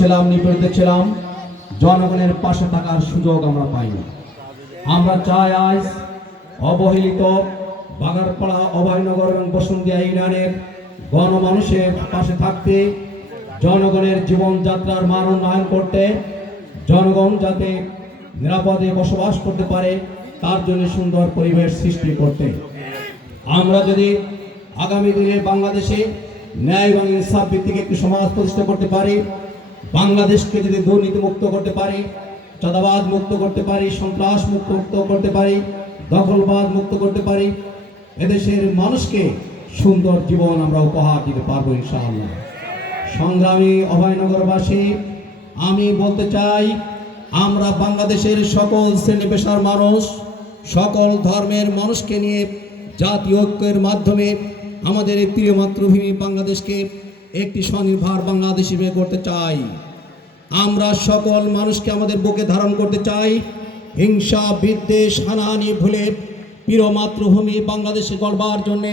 ছিলাম নিপীড়িত ছিলাম জনগণের পাশে থাকার সুযোগ আমরা পাইনি। আমরা চাই আজ অবহেলিত বাগারপাড়া, অভয়নগর এবং বসুন্ধিয়া ইউনিয়নের গণমানুষের পাশে থাকতে, জনগণের জীবনযাত্রার মান উন্নয়ন করতে, জনগণ যাতে নিরাপদে বসবাস করতে পারে, তার জন্য সুন্দর পরিবেশ সৃষ্টি করতে। আমরা যদি আগামী দিনে বাংলাদেশে ন্যায় এবং ইনসাফ ভিত্তিক একটি সমাজ প্রতিষ্ঠা করতে পারি বাংলাদেশকে যদি দুর্নীতি মুক্ত করতে পারি, চাঁদাবাদ মুক্ত করতে পারি, সন্ত্রাস মুক্ত মুক্ত করতে পারি, দখলবাদ মুক্ত করতে পারি, এদেশের মানুষকে সুন্দর জীবন আমরা উপহার দিতে পারব ইনশাআল্লাহ। সংগ্রামী অভয়নগরবাসী, আমি বলতে চাই, আমরা বাংলাদেশের সকল শ্রেণি পেশার মানুষ, সকল ধর্মের মানুষকে নিয়ে জাতীয় ঐক্যের মাধ্যমে আমাদের এই প্রিয় মাতৃভূমি বাংলাদেশকে একটি স্বনির্ভর বাংলাদেশ হিসেবে করতে চাই। আমরা সকল মানুষকে আমাদের বুকে ধারণ করতে চাই। হিংসা, বিদ্বেষ, হানাহানি ভুলে প্রিয় মাতৃভূমি বাংলাদেশে গড়বার জন্যে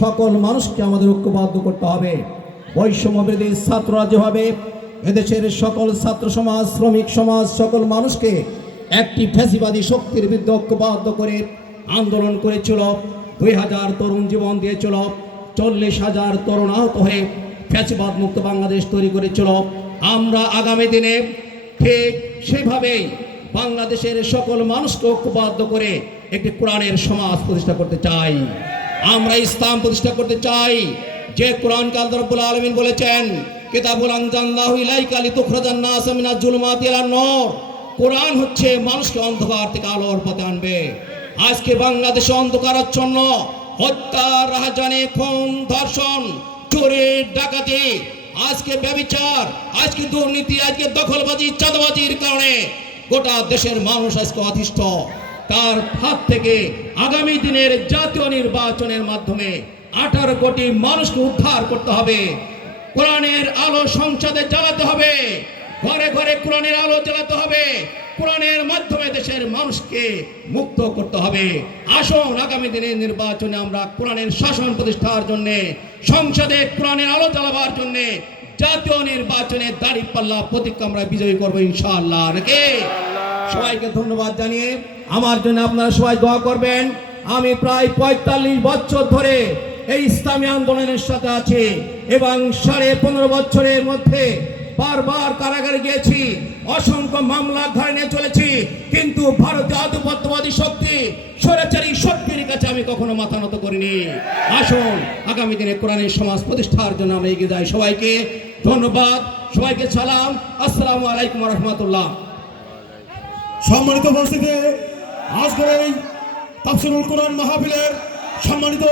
সকল মানুষকে আমাদের ঐক্যবদ্ধ করতে হবে। বৈষম্যবেদী ছাত্ররা যেভাবে এদেশের সকল ছাত্র সমাজ, শ্রমিক সমাজ, সকল মানুষকে একটি ফ্যাসিবাদী শক্তির বিরুদ্ধে ঐক্যবদ্ধ করে আন্দোলন করেছিল। দুই হাজার তরুণ জীবন দিয়েছিল। চল্লিশ হাজার তরুণ আহত হয়ে ফ্যাসিবাদ মুক্ত বাংলাদেশ তৈরি করেছিল। আমরা আগামী দিনে ঠিক সেভাবেই বাংলাদেশের সকল মানুষকে ঐক্যবদ্ধ করে একটি কোরআনের সমাজ প্রতিষ্ঠা করতে চাই। আমরা ইসলাম প্রতিষ্ঠা করতে চাই। যে কোরআন কাল রব্বুল আলামিন বলেছেন, কিতাবুল আনজালনাহু ইলাইকা লিতুখরাজান নাস মিনাজ জুলুমাতি ইলান নূর। কোরআন হচ্ছে মানুষকে অন্ধকার থেকে আলোর পথে আনবে। আজকে বাংলাদেশে অন্ধকারাচ্ছন্ন হত্যা রাহাজানি, খুন, ধর্ষণ চোরে ডাকাতি। আজকে ব্যবিচার, আজকে দুর্নীতি, আজকে দখলবাজি, চাঁদাবাজির কারণে গোটা দেশের মানুষ আজকে অতিষ্ঠ। তার হাত থেকে আগামী দিনের জাতীয় নির্বাচনের মাধ্যমে আঠারো কোটি মানুষকে উদ্ধার করতে হবে। কোরআনের আলো সংসদে জ্বালাতে হবে। ঘরে ঘরে কোরআনের আলো জ্বালাতে হবে। কোরআনের মাধ্যমে দেশের মানুষকে মুক্ত করতে হবে। আসুন আগামী দিনের নির্বাচনে আমরা কোরআনের শাসন প্রতিষ্ঠার জন্য সংসদে কোরআনের আলো চালাবার জন্য জাতীয় নির্বাচনে দাড়ি পাল্লা প্রতীক আমরা বিজয়ী করব ইনশাআল্লাহ। নাকি? সবাইকে ধন্যবাদ জানিয়ে আমার জন্য আপনারা সবাই দোয়া করবেন। আমি প্রায় পঁয়তাল্লিশ বছর ধরে এই ইসলামী আন্দোলনের সাথে আছি এবং সাড়ে পনেরো বছরের মধ্যে বারবার কারাগারে গিয়েছি, অসংখ্য মামলা ঘরে চলেছি, কিন্তু ভারতীয় আধিপত্যবাদী শক্তি, স্বৈরাচারী শক্তির কাছে আমি কখনো মাথা নত করিনি। আসুন, আগামী দিনে কোরআনের সমাজ প্রতিষ্ঠার জন্য আমরা এগিয়ে যাই। সবাইকে ধন্যবাদ, সবাইকে সালাম। আসসালামু আলাইকুম রহমতুল্লাহ সম্মানিত উপস্থিতি, আজকের এই তাফসিরুল কোরআন মাহফিলের সম্মানিত